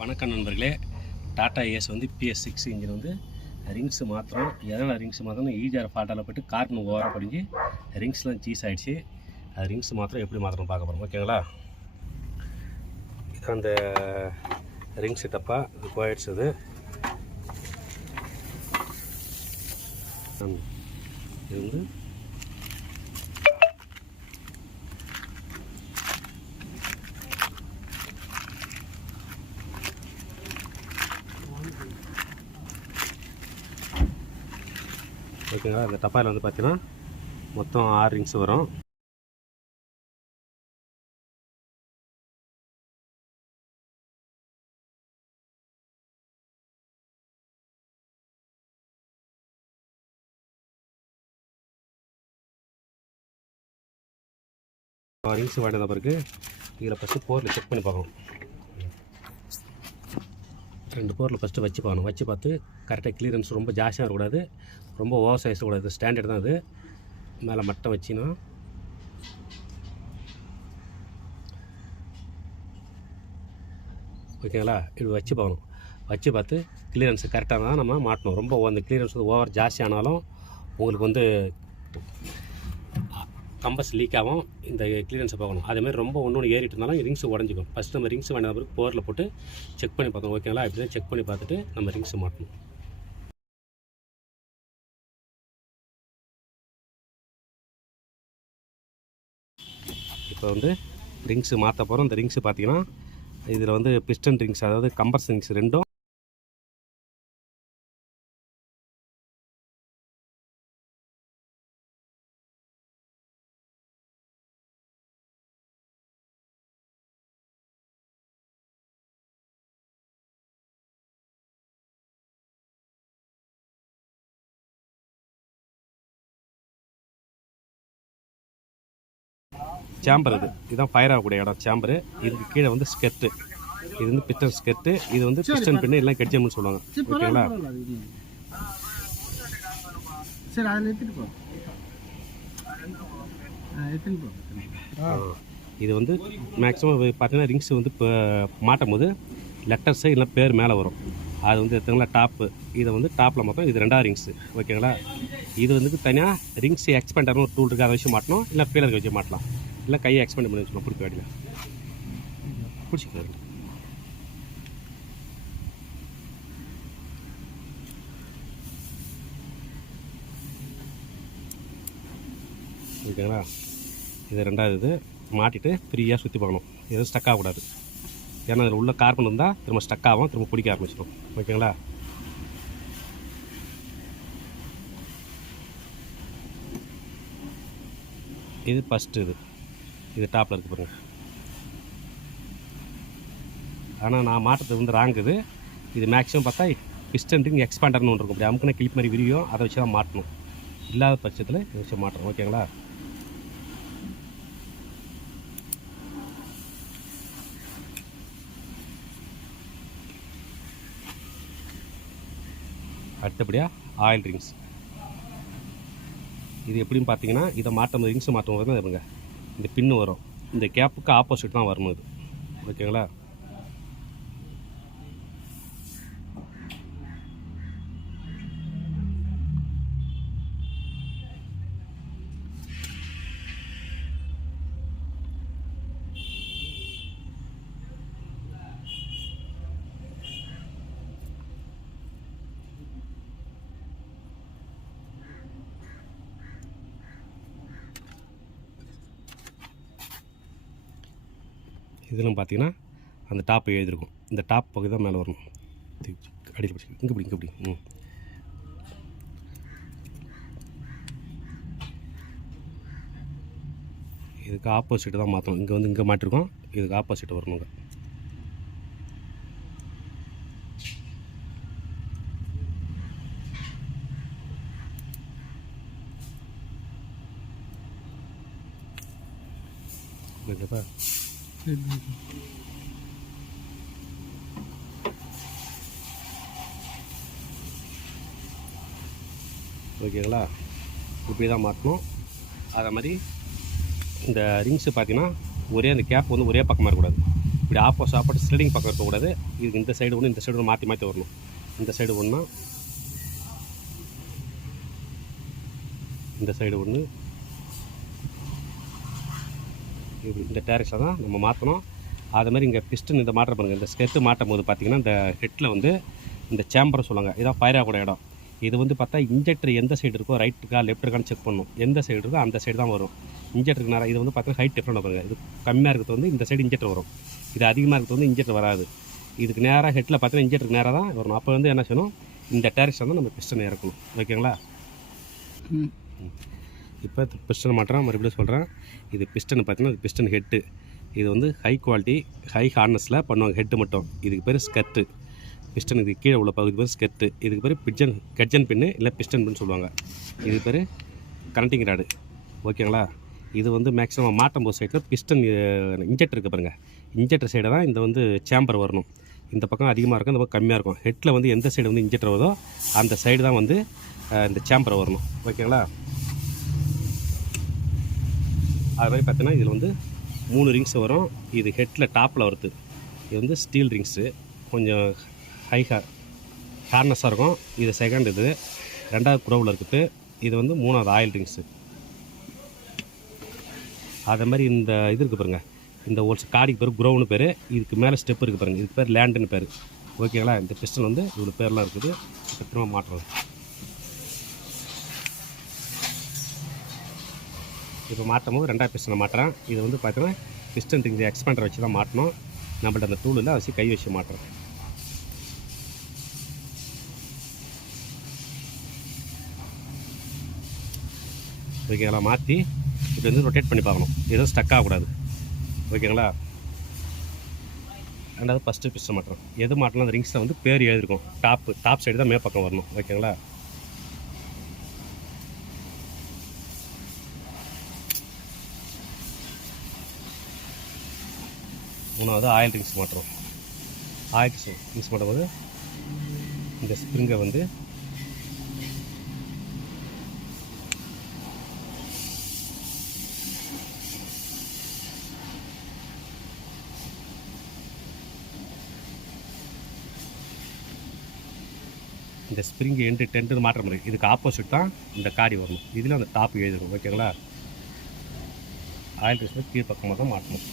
வணக்கம் நண்பர்களே. டாடா ஏஸ் வந்து PS6 இன்ஜின் வந்து ரிங்ஸு மாத்திரம். எதனால் ரிங்ஸ் மாத்திரம் ஈஜார் ஃபால்ட்டால் போய்ட்டு கார்பன் ஓவராக படிஞ்சு ரிங்ஸ்லாம் சீஸ் ஆகிடுச்சு. அது ரிங்ஸ் மாத்திரம் எப்படி மாத்திரம் பார்க்க போகிறோம், ஓகேங்களா? இது அந்த ரிங் செட்டப்பா இது போயிடுச்சு. இது வந்து ஓகேங்களா. இந்த டப்பாவில் வந்து பார்த்தீங்கன்னா மொத்தம் 6 ரிங்ஸ் வரும். ரிங்ஸ் வாங்கின பிறகு இதில் ஃபஸ்ட்டு போரில் செக் பண்ணி பார்க்கணும். 2 போரில் ஃபஸ்ட்டு வச்சு பார்க்கணும். வச்சு பார்த்து கரெக்டாக கிளியரன்ஸ் ரொம்ப ஜாஸ்தியாக இருக்கக்கூடாது, ரொம்ப ஓவர் சைஸ் கூடாது. ஸ்டாண்டர்ட் தான் அது. மேலே மட்டம் வச்சின்னா ஓகேங்களா. இப்படி வச்சு பார்க்கணும். வச்சு பார்த்து கிளியரன்ஸ் கரெக்டாக தான் நம்ம மாட்டணும். ரொம்ப அந்த கிளியரன்ஸ் வந்து ஓவர் ஜாஸ்தி ஆனாலும் உங்களுக்கு வந்து கம்பஸ் லீக் ஆகும். இந்த கிளியரன்ஸை பார்க்கணும். அதேமாதிரி ரொம்ப ஒன்று ஏறிட்டு இருந்தாலும் ரிங்ஸ் உடஞ்சிக்கும். ஃபஸ்ட்டு நம்ம ரிங்ஸ் வேண்டிய பிறகு போரில் போட்டு செக் பண்ணி பார்க்கணும். ஓகேங்களா. இப்படி தான் செக் பண்ணி பார்த்துட்டு நம்ம ரிங்ஸ் மாட்டணும். இப்போ வந்து ரிங்ஸ் மாற்ற போகிறோம். இந்த ரிங்ஸ் பார்த்தீங்கன்னா இதில் வந்து பிஸ்டன் ரிங்ஸ், அதாவது கம்பஸ் ரிங்ஸ் ரெண்டும் சேம்பர். இதுதான் ஃபயர் ஆகக்கூடிய இடம் சேம்பரு. இதுக்கு கீழே வந்து ஸ்கெட்டு. இது வந்து பிஸ்டன் ஸ்கெட்டு. இது வந்து பிஸ்டன் பின்னு எல்லாம் கெட்ஜம்னு சொல்லுவாங்க. ஓகேங்களா. இது வந்து மேக்ஸிமம் பார்த்தீங்கன்னா ரிங்ஸ் வந்து இப்போ மாட்டும் போது லெட்டர்ஸு இல்லை பேர் மேலே வரும். அது வந்து எடுத்துங்களா டாப்பு. இதை வந்து டாப்பில் மொத்தம் இது 2ஆவது ரிங்ஸு. ஓகேங்களா. இது வந்து தனியாக ரிங்ஸ் எக்ஸ்பெண்டர்னு ஒரு டூல் இருக்குது, அதை வச்சு மாட்டணும். இல்லை ஃபீலருக்கு வச்சு மாட்டலாம். இல்லை கையை எக்ஸ்பெண்ட் பண்ணி வச்சுக்கணும். பிடிக்க வேண்டிய பிடிச்சிக்கலாம். ஓகேங்களா. இது 2ஆவது இது மாட்டிட்டு ஃப்ரீயாக சுற்றி பார்க்கணும். எதுவும் ஸ்டக் ஆகக்கூடாது. ஏன்னா அதில் உள்ள கார்பன் இருந்தால் திரும்ப ஸ்டக் ஆகும், திரும்ப பிடிக்க ஆரம்பிச்சிடும். ஓகேங்களா. இது ஃபஸ்ட்டு இது டாப்பில் இருக்குது பாருங்கள். ஆனால் நான் மாட்டுறது வந்து ராங்குது. இது மேக்ஸிமம் பார்த்தா பிஸ்டன் ரிங் எக்ஸ்பாண்டர்னு ஒன்று இருக்கும். அப்படி அமுக்குனா கிளிப் மாதிரி விரியும். அதை வச்சு தான் மாட்டணும். இல்லாத பட்சத்தில் இதை வச்சு மாட்டணும். ஓகேங்களா. அடுத்தபடியாக ஆயில் ரிங்ஸ். இது எப்படின்னு பார்த்தீங்கன்னா இதை மாட்டும் ரிங்ஸ் மாட்டும் போது தான் இருங்க இந்த பின்னு வரும். இந்த கேப்புக்கு ஆப்போசிட் தான் வரணும் இது. ஓகேங்களா. இதெல்லாம் பார்த்தீங்கன்னா அந்த டாப் எழுதிருக்கும். இந்த டாப் பகுதி தான் மேலே வரணும். அடியில் பிடிச்சி இங்கே இப்படி இதுக்கு ஆப்போசிட்டு தான் மாற்றணும். இங்கே வந்து இங்கே மாட்டிருக்கோம். இதுக்கு ஆப்போசிட் வரணுங்க. ஓகேப்பா. ஓகேங்களா. இப்படி தான் மாட்டணும். அதே மாதிரி இந்த ரிங்ஸு பார்த்தீங்கன்னா ஒரே அந்த கேப் வந்து ஒரே பக்கமாக இருக்கக்கூடாது. இப்படி ஆப்போசிட் ஸ்லிடிங் பக்கம் இருக்கக்கூடாது. இதுக்கு இந்த சைடு ஒன்று இந்த சைடு ஒன்று மாற்றி மாற்றி வரணும். இந்த சைடு ஒன்று, இந்த சைடு ஒன்று, இப்படி இந்த டேரக்ஷனில் தான் நம்ம மாற்றணும். அது மாதிரி இங்கே பிஸ்டன் இந்த மாற்ற பாருங்கள். இந்த ஸ்கெட்டு மாட்டும் போது பார்த்திங்கன்னா இந்த ஹெட்டில் வந்து இந்த சேம்பர் சொல்லுவாங்க, இதான் ஃபயர் ஆகக்கூட இடம். இது வந்து பார்த்தா இன்ஜெக்டர் எந்த சைடு இருக்கோ, ரைட் இருக்கா லெஃப்ட் இருக்கான்னு செக் பண்ணணும். எந்த சைடு இருக்கோ அந்த சைடு தான் வரும் இன்ஜெக்டருக்கு நேரம். இது வந்து பார்த்தீங்கன்னா ஹைட் டிஃப்ரெண்ட் பாருங்க. இது கம்மியாக இருக்கிறது வந்து இந்த சைடு இன்ஜெக்டர் வரும், இது அதிகமாக இருக்கிறது வந்து இன்ஜெக்டர் வராது. இதுக்கு நேராக ஹெட்டில் பார்த்தீங்கன்னா இன்ஜெக்டருக்கு நேராக தான் வரும். அப்போ வந்து என்ன செய்யணும், இந்த டேரக்ஷன் தான் நம்ம பிஸ்டன் இறக்கணும். ஓகேங்களா? இப்போ பிஸ்டன் மாட்டுறேன், மறுபடியும் சொல்கிறேன். இது பிஸ்டன் பார்த்தீங்கன்னா இது பிஸ்டன் ஹெட்டு. இது வந்து ஹை குவாலிட்டி ஹை ஹார்னஸில் பண்ணுவாங்க ஹெட்டு மட்டும். இதுக்கு பேர் ஸ்கர்ட்டு. பிஸ்டனுக்கு கீழே உள்ள பகுதி பேர் ஸ்கெட்டு. இதுக்கு பேர் கட்ஜன் பின்னு இல்லை பிஸ்டன் பின்னு சொல்லுவாங்க. இதுக்கு பேர் கனெக்டிங் ராடு. ஓகேங்களா? இது வந்து மேக்ஸிமம் மாட்டும் போது சைடில் பிஸ்டன் இன்ஜெக்டர் இருக்குது பாருங்கள். இன்ஜெக்டர் சைடை தான் இந்த வந்து சேம்பர் வரணும். இந்த பக்கம் அதிகமாக இருக்கும், இந்த பக்கம் கம்மியாக இருக்கும். ஹெட்டில் வந்து எந்த சைடு வந்து இன்ஜெக்டர் வருதோ அந்த சைடு தான் வந்து இந்த சேம்பர் வரணும். ஓகேங்களா? அது மாதிரி பார்த்தீங்கன்னா இதில் வந்து 3 ரிங்ஸ் வரும். இது ஹெட்டில் டாப்பில் வருது. இது வந்து ஸ்டீல் ரிங்ஸு, கொஞ்சம் ஹை ஹார்னஸாக இருக்கும். இது செகண்ட், இது ரெண்டாவது க்ரோவில் இருக்குது. இது வந்து 3வது ஆயில் ரிங்ஸு. அதே மாதிரி இந்த இது இருக்குது பாருங்கள், இந்த ஒரு காடிக்கு பேர் க்ரோவ்னு பேர். இதுக்கு மேலே ஸ்டெப் இருக்குது பாருங்கள், இதுக்கு பேர் லேண்டுன்னு பேர். ஓகேங்களா? இந்த பிஸ்டன் வந்து இவ்வளோ பேர்லாம் இருக்குது. திரும்ப மாட்டுறது. இப்போ மாட்டும் போது 2வது பிஸ்டனை மாட்டுறேன். இது வந்து பார்த்தீங்கன்னா பிஸ்டன் ரிங் எக்ஸ்பேண்டர் வச்சு தான் மாட்டணும். நம்மள்ட்ட அந்த டூலில் வச்சு கை வச்சு மாட்டுறோம். ஓகேங்களா? மாற்றி இப்போ வந்து ரொட்டேட் பண்ணி பார்க்கணும், எதுவும் ஸ்டக் ஆகக்கூடாது. ஓகேங்களா? ரெண்டாவது ஃபஸ்ட்டு பிஸ்டன் மாட்டுறோம். எது மாட்டலாம் அந்த ரிங்ஸில் வந்து பேர் எழுதிருக்கும். டாப் சைடு தான் மேற்பக்கம் வரணும். ஓகேங்களா? மூணாவது ஆயில் ரிங்ஸ் மாட்டுறோம். ஆயில் ரிங்ஸ் மாட்டும்போது இந்த ஸ்ப்ரிங்கை வந்து இந்த ஸ்ப்ரிங் எண்டு டென்ட்டு மாற்ற முடியும். இதுக்கு ஆப்போசிட் தான் இந்த காடி வரணும். இதில் அந்த டாப் எழுதணும். ஓகேங்களா? ஆயில் ரிங்ஸ் கீழ் பக்கமாக தான் மாட்டணும்.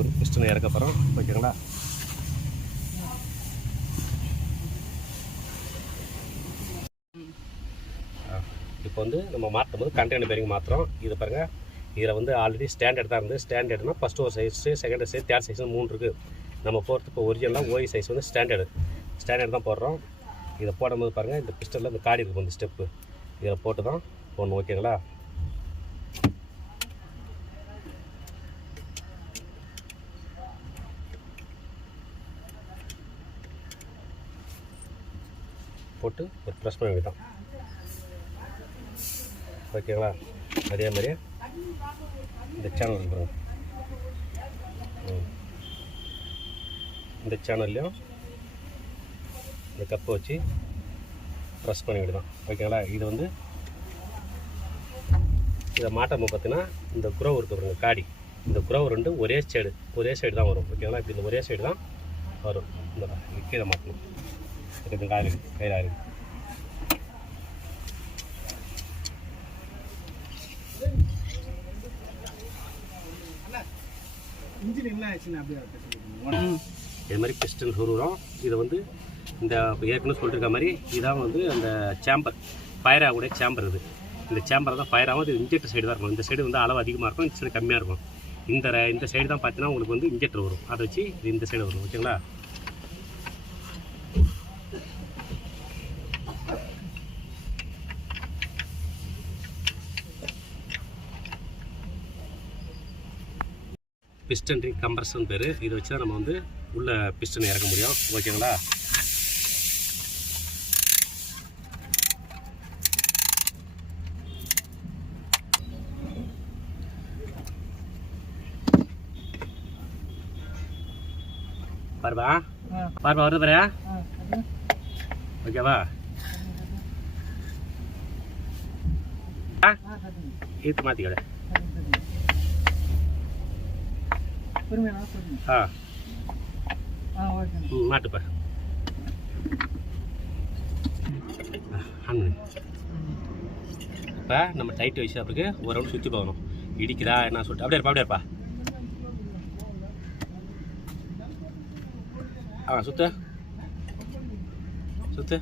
ஒரு பிஸ்டனை இறக்க போகிறோம். ஓகேங்களா? இப்போ வந்து நம்ம மாற்றும் போது கண்டெய்னர் பேரிங் மாற்றுறோம். இது பாருங்கள், இதில் வந்து ஆல்ரெடி ஸ்டாண்டர்ட் தான் இருந்து. ஸ்டாண்டர்ட்னா ஃபஸ்ட்டு ஒரு size, second size, third size 3 இருக்குது. நம்ம போகிறது இப்போ ஒரிஜினலாக ஓய் சைஸ் வந்து ஸ்டாண்டர்ட் தான் போடுறோம். இதை போடும்போது பாருங்கள், இந்த பிஸ்டனில் இந்த காடி இருக்கும், இந்த ஸ்டெப்பு இதில் போட்டு தான் போடணும். ஓகேங்களா? போட்டு ஒரு ப்ரெஸ் பண்ண வேண்டியதான். ஓகேங்களா? அதே மாதிரியே இந்த சேனல் இருக்கிறோம். இந்த சேனல்லையும் இந்த கப்பை வச்சு ப்ரெஸ் பண்ண வேண்டியதான். ஓகேங்களா? இது வந்து இதை மாட்டும் பார்த்தீங்கன்னா இந்த குரோவ் இருக்குது காடி, இந்த குரோவ் ரெண்டு ஒரே சைடு தான் வரும். ஓகேங்களா? இப்படி இந்த ஒரே சைடு தான் வரும். இந்த கீழே மாட்டணும். இது கையில் இருக்குது. இது மாதிரி பிஸ்டன் உருவோம். இதை வந்து இந்த ஏற்கனவே சொல்லியிருக்க மாதிரி இதான் வந்து அந்த சேம்பர், ஃபயர் ஆகக்கூடிய சேம்பர். இந்த சேம்பர் தான் ஃபயர் ஆகும். இது இன்ஜெக்டர் சைடு தான் இருக்கும். இந்த சைடு வந்து அளவு அதிகமாக இருக்கும், இந்த சைடு கம்மியாக இருக்கும். இந்த சைடு தான் பார்த்தீங்கன்னா உங்களுக்கு வந்து இன்ஜெக்டர் வரும். அதை வச்சு இது இந்த சைடு வரும். ஓகேங்களா? பிஸ்டன் ரிங் கம்ப்ரஷன் பேர். இதை வச்சு தான் நம்ம வந்து உள்ள பிஸ்டன் இறக்க முடியும். ஓகேங்களா? பாருப்பா பாருப்பா வருது பாரு. ஓகேவா? ஈத்து மாற்றிக்கட. மாட்டுப்பா. இப்போ நம்ம டைட் வச்சு அப்படிக்கு ஒரு ரவுண்ட் சுற்றி போகணும். இடிக்குதா என்ன சொல்லிட்டு அப்படியே இருப்பா, அப்படியே இருப்பா. சுத்து சுத்து.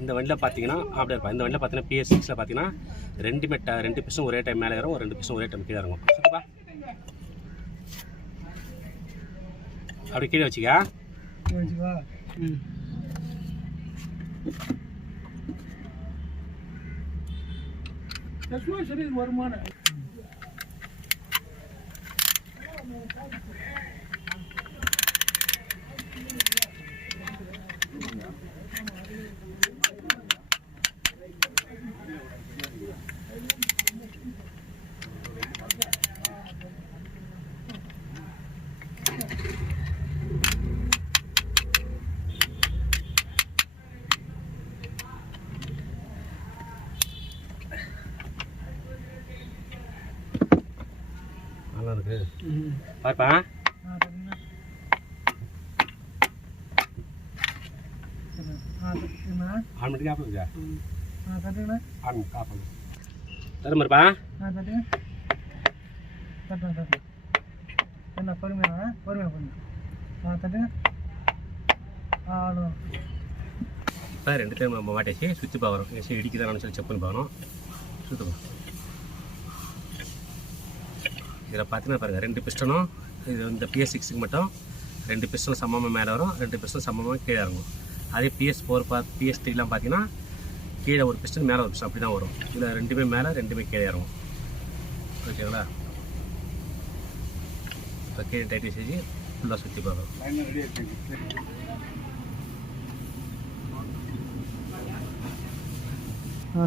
இந்த வண்டியில் பார்த்தீங்கன்னா அப்படியே இருப்பா. இந்த வண்டியில் பார்த்தீங்கன்னா PS6 பார்த்தீங்கன்னா ரெண்டு பிஸ்டும் ஒரே டைம் மேலே ஏறும், 2 பிஸ்டும் ஒரே டைம் கீழே இறங்கும். சுத்துப்பா. அப்படி கீழே வச்சுக்கா. வருமான நல்லா இருக்கு. பாப்பா ஆன்மட்டிக்கு ஆஃப் இருக்கா? ஆன் ஆஃப் பண்ணு. தரமாருப்பா. என்ன பொறுமையா பண்ணு. தட்டு. இப்போ 2 டைம் நம்ம மாட்டேச்சு சுற்றி பார்க்குறோம். ஏசி இடிக்குதான்னு சொல்லி செக் பண்ணி பார்க்கணும். சுற்றுப்போம். இதில் பார்த்தீங்கன்னா பாருங்கள் 2 பிஸ்டனும் இது இந்த PS6க்கு மட்டும் 2 பிஸ்டனும் சமமாக மேலே வரும், 2 பிஸ்டனும் சமமாக கீழே இறங்கும். அதே PS4 PS3லாம் பார்த்தீங்கன்னா கீழே ஒரு பிஸ்டன் மேலே ஒரு பிஸ்டன் அப்படி தான் வரும். இதில் 2மே மேலே 2மே கீழே இறங்கும். ஓகேங்களா? இப்போ கீழே டைட் செஞ்சு ஃபுல்லாக சுற்றி பார்க்குறோம்.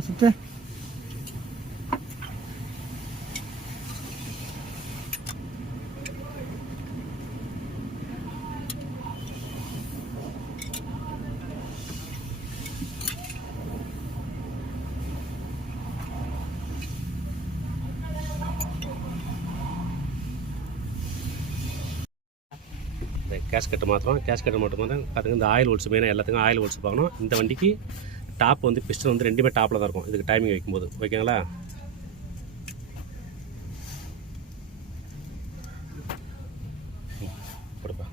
சுற்று. கேஸ்கெட்டை மாத்திரம் பார்த்தீங்கன்னா இந்த ஆயில் ஹோல்ஸ் மெயினாக எல்லாத்துக்கும் ஆயில் ஹோல்ஸ் பார்க்கணும். இந்த வண்டிக்கு டாப் வந்து பிஸ்டன் வந்து 2மே டாப்பில் தான் இருக்கும் இதுக்கு டைமிங் வைக்கும்போது. ஓகேங்களா? கொடுப்பா.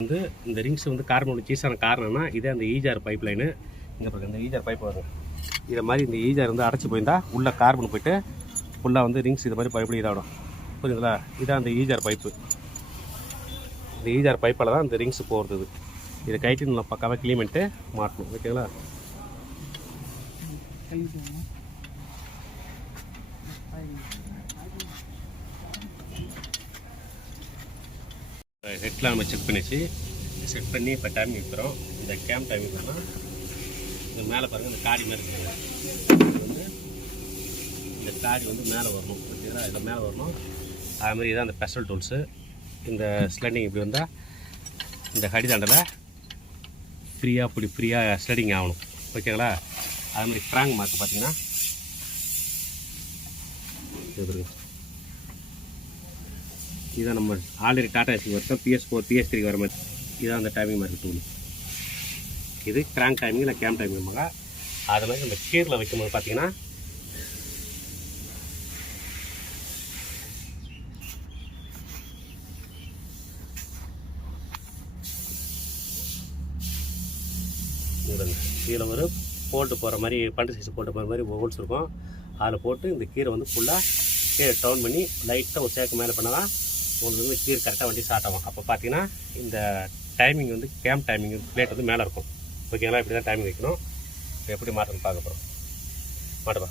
வந்து இந்த ரிங்ஸ் வந்து கார்பன் சீஸான காரணம்னா இதே அந்த ஈஜார் பைப் லைனு. இங்கே பாருங்க இந்த ஈஜார் பைப் வரும். இதை மாதிரி இந்த ஈஜார் வந்து அடைச்சி போயிருந்தால் உள்ள கார்பன் போயிட்டு ஃபுல்லாக வந்து ரிங்ஸ் இது மாதிரி பைப்பில் இதாகிடும். புரியுதுங்களா? இதான் அந்த ஈஜார் பைப்பு. இந்த ஈஜார் பைப்பால் தான் இந்த ரிங்ஸ் போகிறது. இதை கைட்டு நல்லா பக்காவாக க்ளீன் பண்ணிட்டு மாட்டணும். ஓகேங்களா? ஹெட்லாம் நம்ம செக் பண்ணிச்சு செட் பண்ணி இப்போ டைமிங் வைக்கிறோம். இந்த கேம் டைமிங் தான் இது மேலே பாருங்கள் இந்த காடி மாதிரி இருக்குது. இது வந்து இந்த காடி வந்து மேலே வரணும். ஓகேங்களா? இதில் மேலே வரணும். அதுமாதிரி இதான் அந்த பெஷல் டூல்ஸு. இந்த ஸ்லைடிங் இப்படி வந்தால் இந்த கடிதாண்டில் ஃப்ரீயாக ஸ்லைடிங் ஆகணும். ஓகேங்களா? அதுமாதிரி ஃப்ராங்க் மார்க் பார்த்தீங்கன்னா இது இதுதான் நம்ம ஆல்ரெடி டாடா ஏசி வரைக்கும் PS4 PS3 வர மாதிரி இதுதான் அந்த டைமிங் மாதிரி டூல். இது கிராங்க் டைமிங் இல்லை கேம் டைமிங் மகா. அது மாதிரி நம்ம கீரில் வைக்கும்போது பார்த்தீங்கன்னா கீழே ஒரு போல்ட்டு போகிற மாதிரி பண்டு சைஸ் போல்ட்டு போகிற மாதிரி ஹோல்ஸ் இருக்கும். அதில் போட்டு இந்த கீரை வந்து ஃபுல்லாக கீரை டவுன் பண்ணி லைட்டாக ஒரு சேக்கு மேலே பண்ணால் தான் உங்களுக்கு வந்து கீரை கரெக்டாக வண்டி ஸ்டார்ட் ஆகும். அப்போ பார்த்தீங்கன்னா இந்த டைமிங் வந்து கேம் டைமிங் பிளேட் வந்து மேலே இருக்கும். ஓகேங்களா? இப்படி தான் டைமிங் வைக்கணும். இப்போ எப்படி மாட்டேன்னு பார்க்க போகிறோம். மாட்டுப்பா.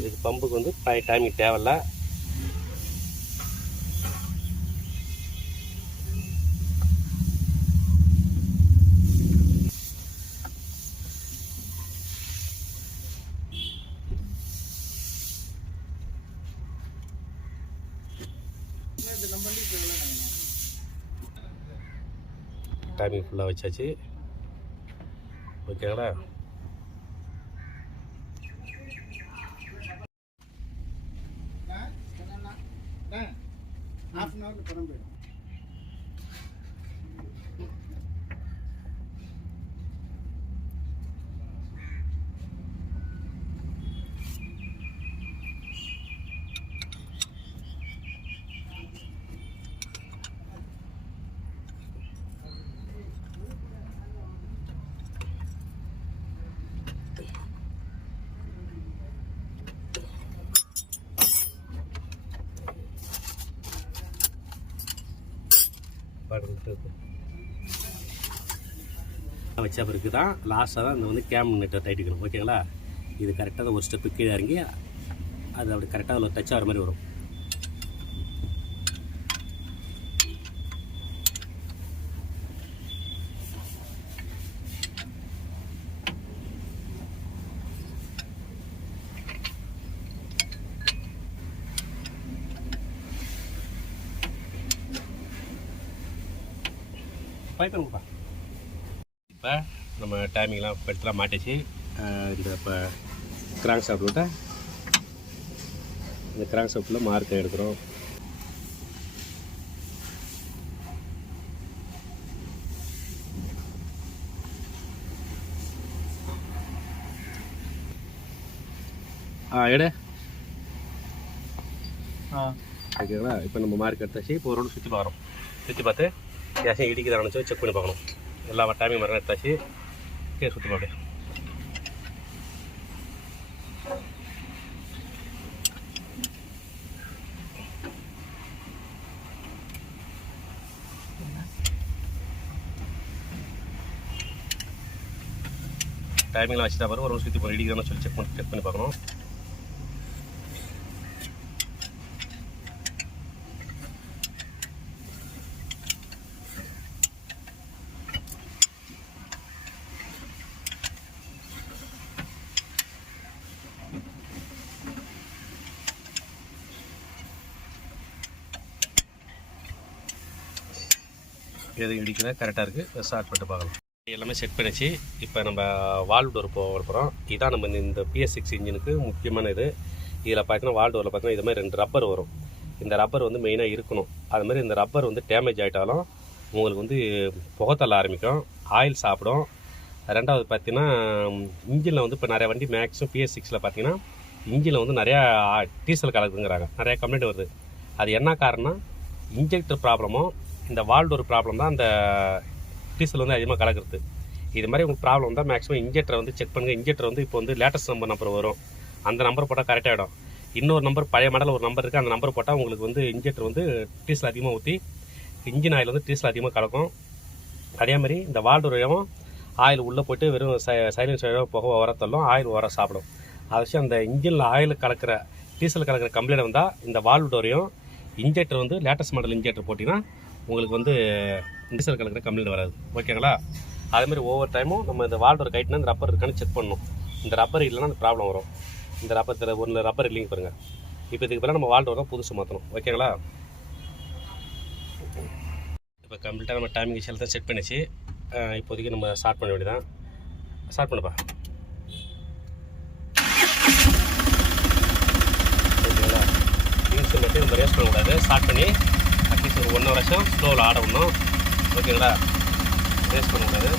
இதுக்கு பம்புக்கு வந்து டைமிங் தேவையில்ல. டைமிங் ஃபுல்லாக வச்சாச்சு. ஓகேங்களா? வச்ச பிறகு தான் லாஸ்ட்டாக தான் இந்த வந்து கேம் நெட்டை டைட்டிக்கணும். ஓகேங்களா? இது கரெக்டாக ஒரு ஸ்டெப்பு கீழே இறங்கி அது அப்படி கரெக்டாக அதில் டச் ஆகிற மாதிரி வரும். பைப்பா இப்போ நம்ம டைமிங்லாம் எடுத்துலாம் மாட்டிச்சு. இந்த இப்போ கிராங்க் ஷாஃப்ட் விட்ட இந்த கிராங்க் ஷாஃப்ட்டில் மார்க்கை எடுக்கிறோம். எடு. ஓகேங்களா? இப்போ நம்ம மார்க் எடுத்தாச்சு. இப்போ ஒரு சுற்றி பார்க்குறோம். சுற்றி பார்த்து கேஷையும் இடிக்குதான் நினச்சோம் செக் பண்ணி பார்க்கணும். எல்லா டைமிங் மரம் எடுத்தாச்சு. கே சுற்றி பார்ப்பேன். டைமிங்லாம் வச்சுட்டா பாரு. ஒரு சுற்றி போகிற இடிக்குதான்னு சொல்லி செக் பண்ணி பார்க்கணும். எது இடிக்கிறதா கரெக்டாக இருக்குது. ஸ்டார்ட் பண்ணிட்டு பார்க்கலாம். எல்லாமே செட் பண்ணிச்சு. இப்போ நம்ம வால்வ் டோர் போக போகிறோம். இதுதான் நம்ம இந்த PS6 இன்ஜினுக்கு முக்கியமான இது. இதில் பார்த்தீங்கன்னா வால்வ் டோரில் பார்த்தீங்கன்னா இது மாதிரி 2 ரப்பர் வரும். இந்த ரப்பர் வந்து மெயினாக இருக்கணும். அது மாதிரி இந்த ரப்பர் வந்து டேமேஜ் ஆகிட்டாலும் உங்களுக்கு வந்து புகை தள்ள ஆரம்பிக்கும், ஆயில் சாப்பிடும். ரெண்டாவது பார்த்தீங்கன்னா இன்ஜினில் வந்து இப்போ நிறைய வண்டி மேக்ஸிமம் PS6ல் பார்த்தீங்கன்னா இன்ஜினில் வந்து நிறையா டீசல் கலக்குங்கிறாங்க. நிறையா கம்ப்ளைண்ட் வருது. அது என்ன காரணம்? இன்ஜெக்டர் ப்ராப்ளமும் இந்த வால்வ் டோர் ப்ராப்ளம் தான் அந்த டீசல் வந்து அதிகமாக கலக்கிறது. இது மாதிரி உங்களுக்கு ப்ராப்ளம் தான் மேக்ஸிமம் இன்ஜெக்டரை வந்து செக் பண்ணுங்கள். இன்ஜெக்டர் வந்து இப்போ வந்து லேட்டஸ்ட் நம்பர் வரும். அந்த நம்பர் போட்டால் கரெக்டாகிடும். இன்னொரு நம்பர் பழைய மாடல் ஒரு நம்பர் இருக்குது. அந்த நம்பர் போட்டால் உங்களுக்கு வந்து இன்ஜெக்டர் வந்து டீசல் அதிகமாக ஊற்றி இன்ஜின் ஆயில் வந்து டீசல் அதிகமாக கலக்கும். அதே மாதிரி இந்த வால்வ் டோரையும் ஆயில் உள்ளே போய்ட்டு வெறும் சைலன்ஸ் புகை வரத்தள்ளும், ஆயில் வர சாப்பிடும். அதை வச்சு அந்த இன்ஜினில் ஆயில் கலக்கிற டீசல் கலக்கிற கம்ப்ளைண்ட் வந்தால் இந்த வால்வ் டோரையும் இன்ஜெக்டர் வந்து லேட்டஸ்ட் மாடல் இன்ஜெக்டர் போட்டிங்கன்னா உங்களுக்கு வந்து டீசல் கலக்கிற கம்ப்ளைண்ட் வராது. ஓகேங்களா? அதேமாதிரி ஒவ்வொரு டைமும் நம்ம இந்த வால்வ் டோர் கைட்னா இந்த ரப்பர் இருக்கான்னு செக் பண்ணணும். இந்த ரப்பர் இல்லைன்னா அந்த ப்ராப்ளம் வரும். இந்த ரப்பர் ஒரு ரப்பர் இல்லைங்க பாருங்கள். இப்போ இதுக்கு பிறகு நம்ம வால்வ் டோர் தான் புதுசு மாற்றணும். ஓகேங்களா? இப்போ கம்ப்ளீட்டாக நம்ம டைமிங் விஷயம் தான் செட் பண்ணிச்சு. இப்போதைக்கு நம்ம ஸ்டார்ட் பண்ண வேண்டியதான். ஸ்டார்ட் பண்ணுப்பா. ஓகேங்களா? திங்ஸ் மட்டும் நம்ம ரேஸ் பண்ணக்கூடாது. ஸ்டார்ட் பண்ணி அட்லீஸ்ட் ஒரு 1 வருஷம் ஸ்லோவில் ஆட விடணும். ஓகேங்களா? ரேஸ் பண்ணக்கூடாது.